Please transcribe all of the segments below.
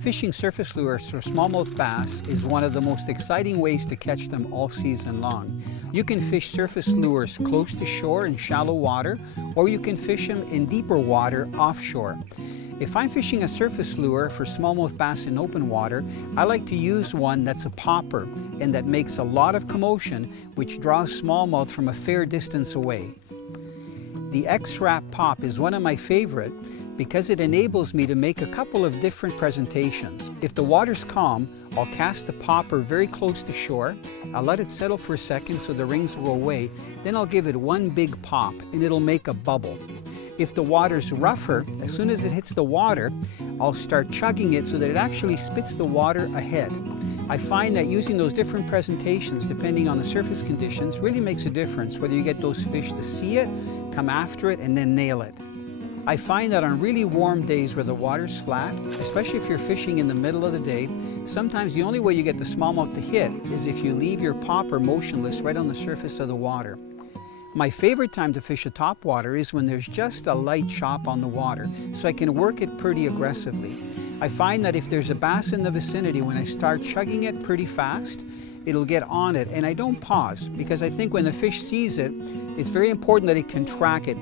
Fishing surface lures for smallmouth bass is one of the most exciting ways to catch them all season long. You can fish surface lures close to shore in shallow water, or you can fish them in deeper water offshore. If I'm fishing a surface lure for smallmouth bass in open water, I like to use one that's a popper and that makes a lot of commotion, which draws smallmouth from a fair distance away. The X-Wrap Pop is one of my favorite because it enables me to make a couple of different presentations. If the water's calm, I'll cast the popper very close to shore. I'll let it settle for a second so the rings will go away. Then I'll give it one big pop and it'll make a bubble. If the water's rougher, as soon as it hits the water, I'll start chugging it so that it actually spits the water ahead. I find that using those different presentations, depending on the surface conditions, really makes a difference whether you get those fish to see it, come after it, and then nail it. I find that on really warm days where the water's flat, especially if you're fishing in the middle of the day, sometimes the only way you get the smallmouth to hit is if you leave your popper motionless right on the surface of the water. My favorite time to fish a topwater is when there's just a light chop on the water, so I can work it pretty aggressively. I find that if there's a bass in the vicinity, when I start chugging it pretty fast, it'll get on it, and I don't pause, because I think when the fish sees it, it's very important that it can track it.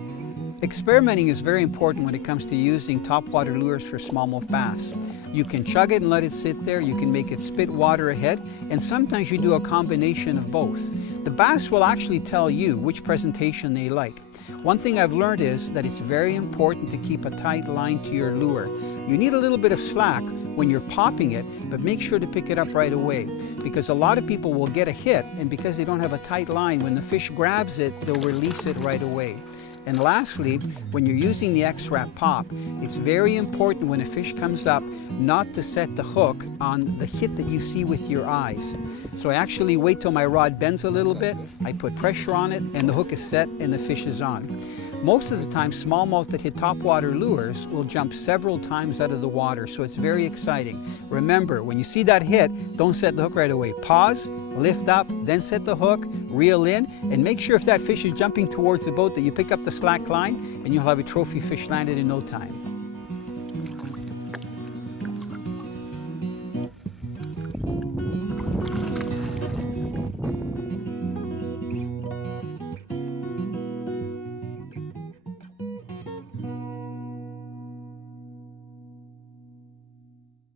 Experimenting is very important when it comes to using topwater lures for smallmouth bass. You can chug it and let it sit there, you can make it spit water ahead, and sometimes you do a combination of both. The bass will actually tell you which presentation they like. One thing I've learned is that it's very important to keep a tight line to your lure. You need a little bit of slack when you're popping it, but make sure to pick it up right away, because a lot of people will get a hit, and because they don't have a tight line, when the fish grabs it, they'll release it right away. And lastly, when you're using the X-Wrap Pop, it's very important when a fish comes up not to set the hook on the hit that you see with your eyes. So I actually wait till my rod bends a little bit, I put pressure on it, and the hook is set and the fish is on. Most of the time, smallmouth that hit topwater lures will jump several times out of the water, so it's very exciting. Remember, when you see that hit, don't set the hook right away. Pause, lift up, then set the hook, reel in, and make sure if that fish is jumping towards the boat that you pick up the slack line, and you'll have a trophy fish landed in no time.